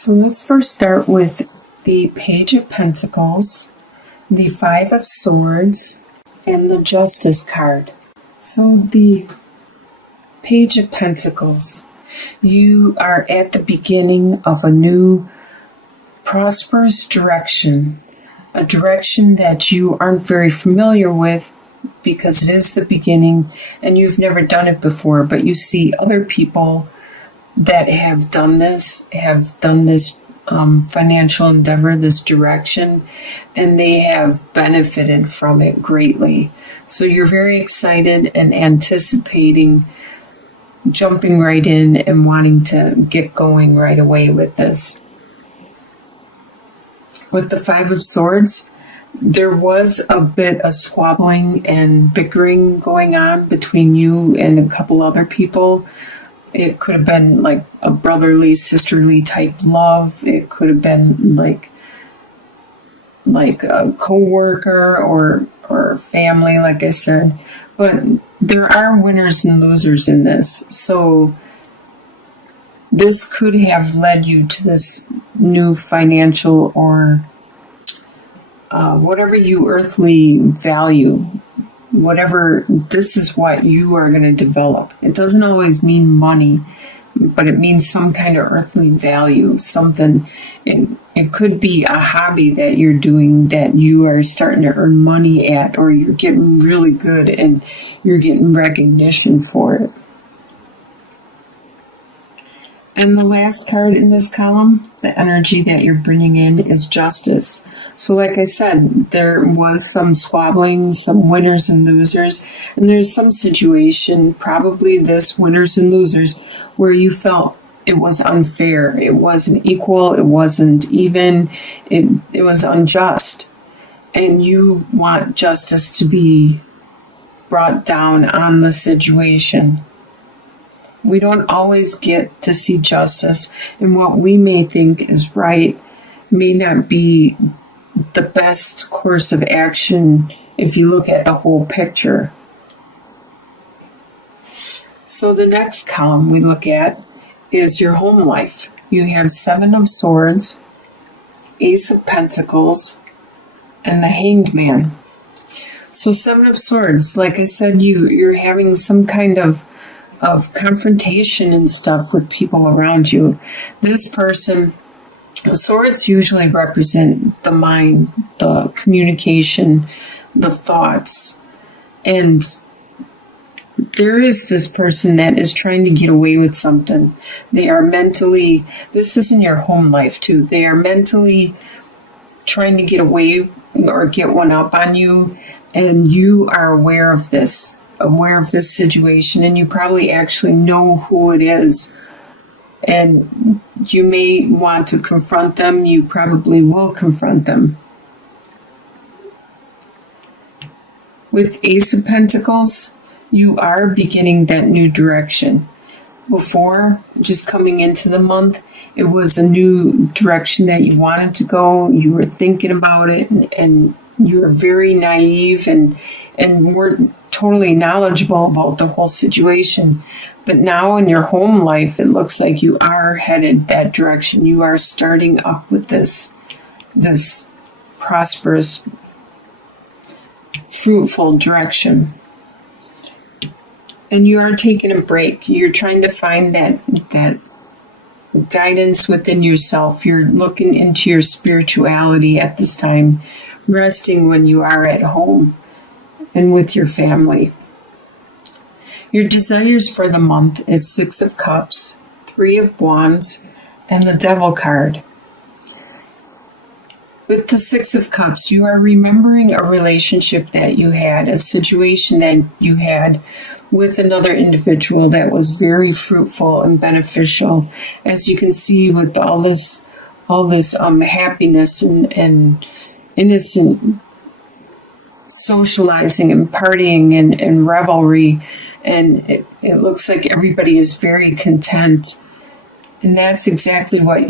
So let's first start with the Page of Pentacles, the Five of Swords, and the Justice card. So the Page of Pentacles, you are at the beginning of a new prosperous direction, a direction that you aren't very familiar with because it is the beginning and you've never done it before, but you see other people that have done this financial endeavor, this direction, and they have benefited from it greatly. So you're very excited and anticipating jumping right in and wanting to get going right away with this. With the Five of Swords, there was a bit of squabbling and bickering going on between you and a couple other people. It could have been like a brotherly, sisterly type love. It could have been like a co-worker or family, like I said. But there are winners and losers in this. So this could have led you to this new financial or whatever you earthly value. Whatever, this is what you are going to develop. It doesn't always mean money, but it means some kind of earthly value, something. It could be a hobby that you're doing that you are starting to earn money at, or you're getting really good and you're getting recognition for it. And the last card in this column, the energy that you're bringing in, is justice. So like I said, there was some squabbling, some winners and losers, and there's some situation, probably this winners and losers, where you felt it was unfair, it wasn't equal, it wasn't even, it was unjust. And you want justice to be brought down on the situation. We don't always get to see justice, and what we may think is right may not be the best course of action if you look at the whole picture. So the next column we look at is your home life. You have Seven of Swords, Ace of Pentacles, and the Hanged Man. So Seven of Swords, like I said, you're having some kind of confrontation and stuff with people around you. This person, the swords usually represent the mind, the communication, the thoughts. And there is this person that is trying to get away with something. They are mentally, this is in your home life too, they are mentally trying to get away or get one up on you, and you are aware of this situation, and you probably actually know who it is, and you may want to confront them. You probably will confront them. With Ace of Pentacles, you are beginning that new direction. Before, just coming into the month, it was a new direction that you wanted to go. You were thinking about it, and you were very naive and weren't totally knowledgeable about the whole situation. But now in your home life, it looks like you are headed that direction. You are starting up with this prosperous, fruitful direction. And you are taking a break. You're trying to find that guidance within yourself. You're looking into your spirituality at this time, resting when you are at home and with your family. Your desires for the month is Six of Cups, Three of Wands, and the Devil card. With the Six of Cups, you are remembering a relationship that you had, a situation that you had with another individual that was very fruitful and beneficial. As you can see, with all this happiness and innocent socializing and partying and revelry, and it looks like everybody is very content, and that's exactly what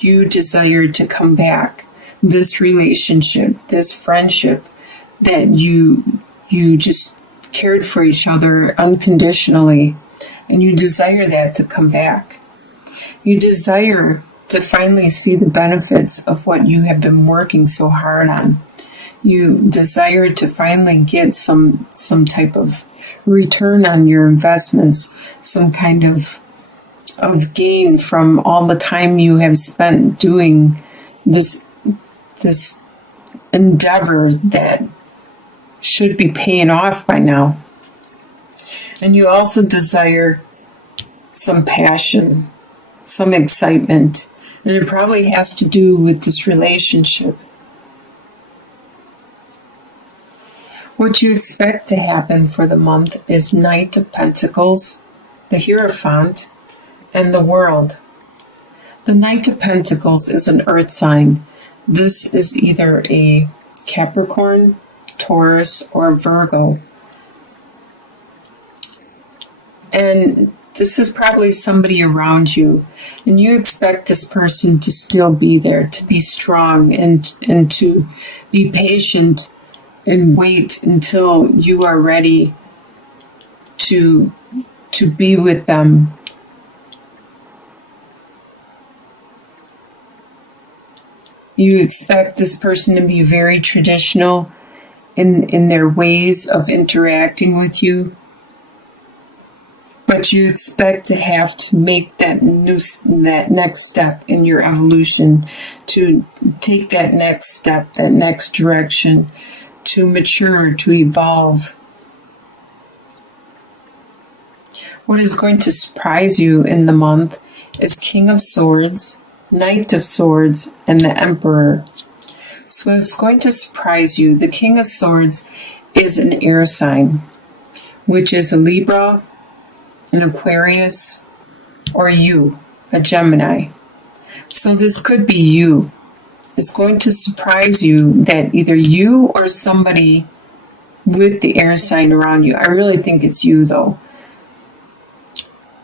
you desire to come back. This relationship, this friendship, that you just cared for each other unconditionally, and you desire that to come back. You desire to finally see the benefits of what you have been working so hard on. You desire to finally get some type of return on your investments, some kind of gain from all the time you have spent doing this endeavor that should be paying off by now. And you also desire some passion, some excitement, and it probably has to do with this relationship. What you expect to happen for the month is Knight of Pentacles, the Hierophant, and the World. The Knight of Pentacles is an earth sign. This is either a Capricorn, Taurus, or Virgo. And this is probably somebody around you, and you expect this person to still be there, to be strong, and to be patient and wait until you are ready to be with them. You expect this person to be very traditional in their ways of interacting with you, but you expect to have to make that next step in your evolution, to take that next step, that next direction, to mature, to evolve. What is going to surprise you in the month is King of Swords, Knight of Swords, and the Emperor. So it's going to surprise you. The King of Swords is an air sign, which is a Libra, an Aquarius, or you, a Gemini. So this could be you. It's going to surprise you that either you or somebody with the air sign around you, I really think it's you though,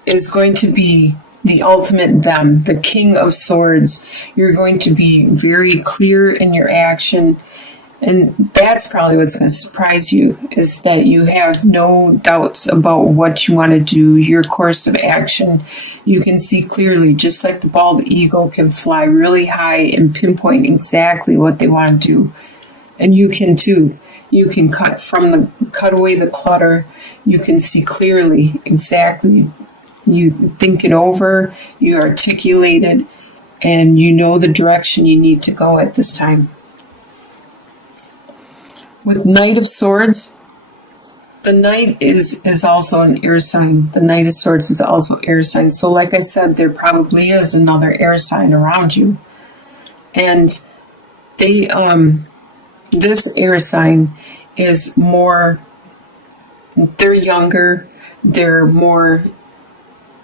is going to be the ultimate them, the King of Swords. You're going to be very clear in your action, and that's probably what's going to surprise you, is that you have no doubts about what you want to do, your course of action. You can see clearly, just like the bald eagle can fly really high and pinpoint exactly what they want to do. And you can too. You can cut away the clutter. You can see clearly exactly. You think it over, you articulate it, and you know the direction you need to go at this time. With Knight of Swords, the Knight is also an air sign. The Knight of Swords is also air sign. So like I said, there probably is another air sign around you. And they this air sign is more, they're younger, they're more,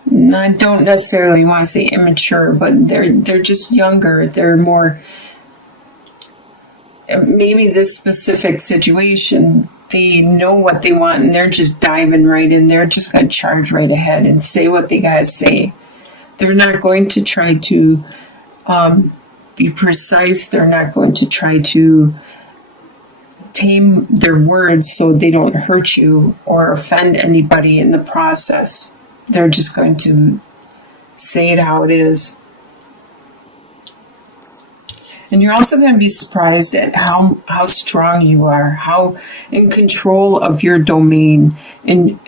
I don't necessarily want to say immature, but they're just younger. They're more, maybe this specific situation, they know what they want and they're just diving right in. They're just going to charge right ahead and say what they got to say. They're not going to try to be precise. They're not going to try to tame their words so they don't hurt you or offend anybody in the process. They're just going to say it how it is. And you're also going to be surprised at how strong you are, how in control of your domain, in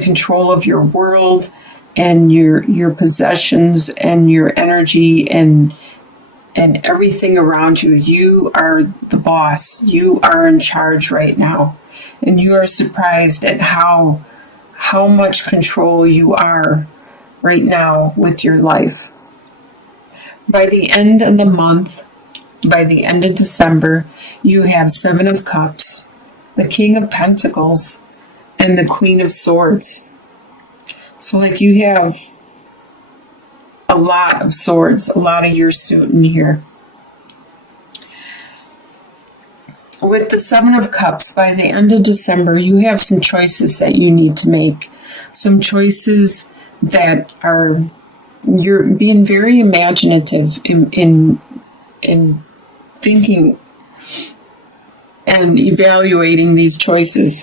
control of your world and your possessions and your energy and everything around you. You are the boss. You are in charge right now. And you are surprised at how much control you are right now with your life. By the end of the month, by the end of December, you have Seven of Cups, the King of Pentacles, and the Queen of Swords. So like you have a lot of swords, a lot of your suit in here. With the Seven of Cups, by the end of December, you have some choices that you need to make. Some choices that are, you're being very imaginative in thinking and evaluating these choices.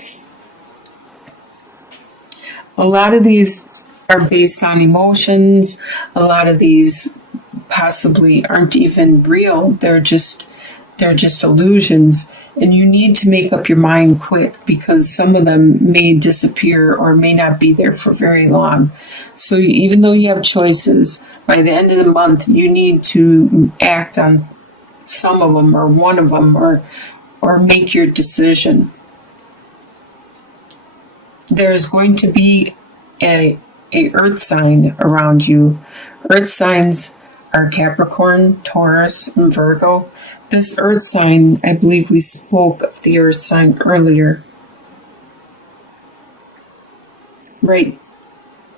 A lot of these are based on emotions. A lot of these possibly aren't even real. They're just illusions. And you need to make up your mind quick, because some of them may disappear or may not be there for very long. So even though you have choices, by the end of the month, you need to act on some of them or one of them, or make your decision. There's going to be a earth sign around you. Earth signs are Capricorn, Taurus, and Virgo. This earth sign, I believe we spoke of the earth sign earlier. Right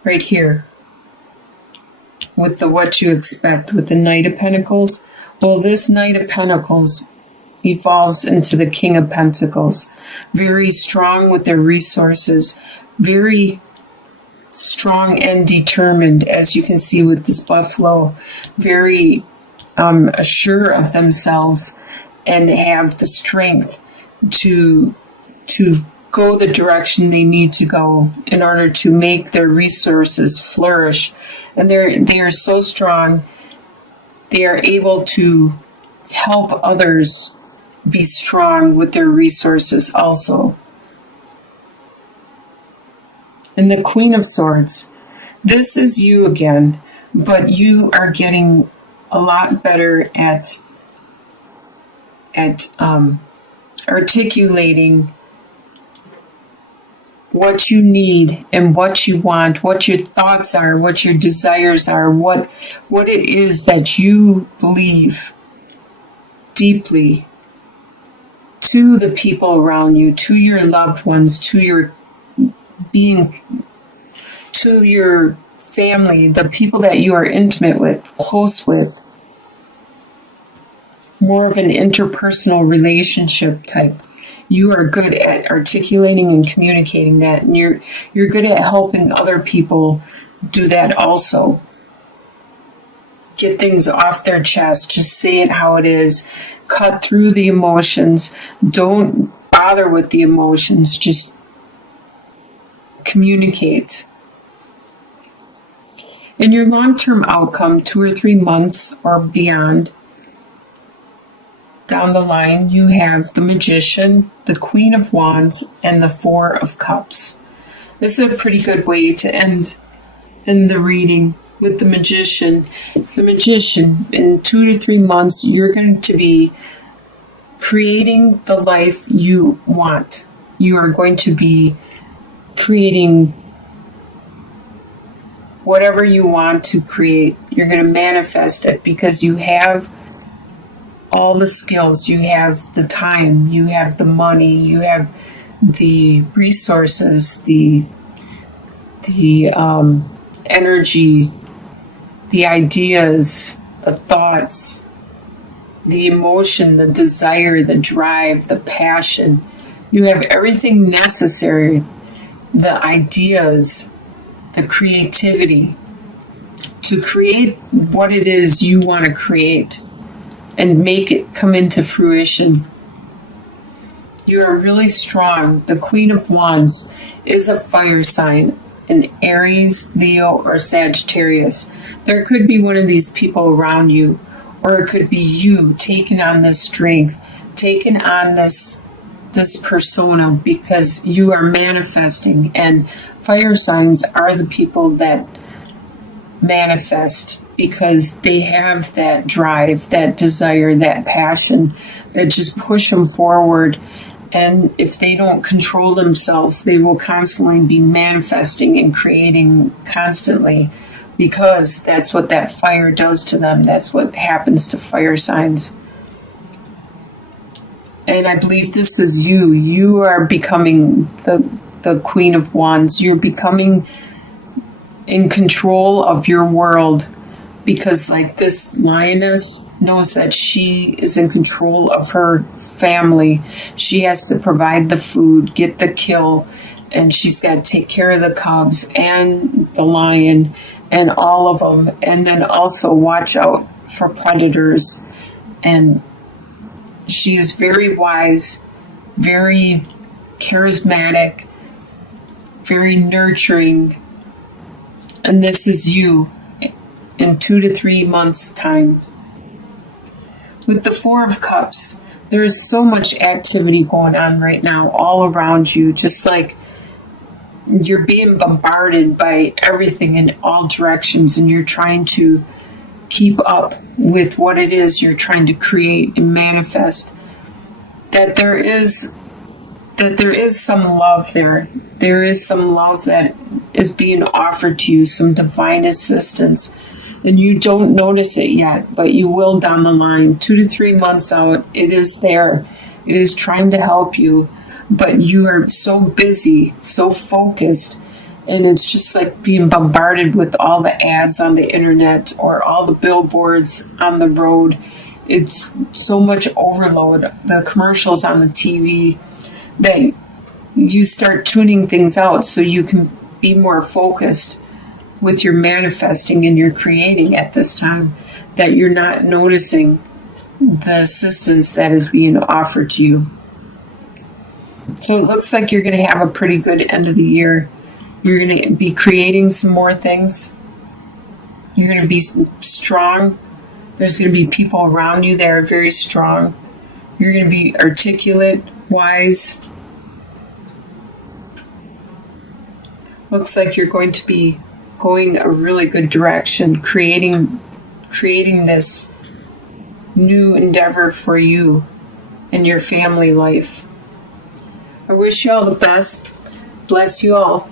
here. With the what you expect, with the Knight of Pentacles. Well, this Knight of Pentacles evolves into the King of Pentacles. Very strong with their resources. Very strong and determined, as you can see with this buffalo. Very assured of themselves, and have the strength to go the direction they need to go in order to make their resources flourish. And they are so strong, they are able to help others be strong with their resources also. And the Queen of Swords, this is you again, but you are getting a lot better at articulating what you need and what you want, what your thoughts are, what your desires are, what it is that you believe deeply to the people around you, to your loved ones, to your family, the people that you are intimate with, close with. More of an interpersonal relationship type. You are good at articulating and communicating that, and you're good at helping other people do that also. Get things off their chest. Just say it how it is. Cut through the emotions. Don't bother with the emotions. Just communicate. In your long-term outcome, 2 or 3 months or beyond, down the line, you have the Magician, the Queen of Wands, and the Four of Cups. This is a pretty good way to end in the reading with the Magician. The Magician, in 2 to 3 months, you're going to be creating the life you want. You are going to be creating whatever you want to create. You're going to manifest it because you have all the skills, you have the time, you have the money, you have the resources, the energy, the ideas, the thoughts, the emotion, the desire, the drive, the passion. You have everything necessary, the ideas, the creativity to create what it is you want to create and make it come into fruition. You are really strong. The Queen of Wands is a fire sign, an Aries, Leo, or Sagittarius. There could be one of these people around you, or it could be you taking on this strength, taking on this persona, because you are manifesting. And fire signs are the people that manifest because they have that drive, that desire, that passion that just push them forward. And if they don't control themselves, they will constantly be manifesting and creating constantly, because that's what that fire does to them. That's what happens to fire signs. And I believe this is you. You are becoming the Queen of Wands. You're becoming in control of your world, because like this lioness knows that she is in control of her family. She has to provide the food, get the kill, and she's got to take care of the cubs and the lion and all of them, and then also watch out for predators. And she is very wise, very charismatic, very nurturing. And this is you. in 2 to 3 months' time. With the Four of Cups, there is so much activity going on right now all around you, just like you're being bombarded by everything in all directions, and you're trying to keep up with what it is you're trying to create and manifest. That there is some love there. There is some love that is being offered to you, some divine assistance. And you don't notice it yet, but you will down the line. 2 to 3 months out, it is there. It is trying to help you, but you are so busy, so focused, and it's just like being bombarded with all the ads on the internet or all the billboards on the road. It's so much overload, the commercials on the TV, that you start tuning things out so you can be more focused with your manifesting and your creating at this time, that you're not noticing the assistance that is being offered to you. So it looks like you're going to have a pretty good end of the year. You're going to be creating some more things. You're going to be strong. There's going to be people around you that are very strong. You're going to be articulate, wise. Looks like you're going to be going a really good direction, creating this new endeavor for you and your family life. I wish you all the best. Bless you all.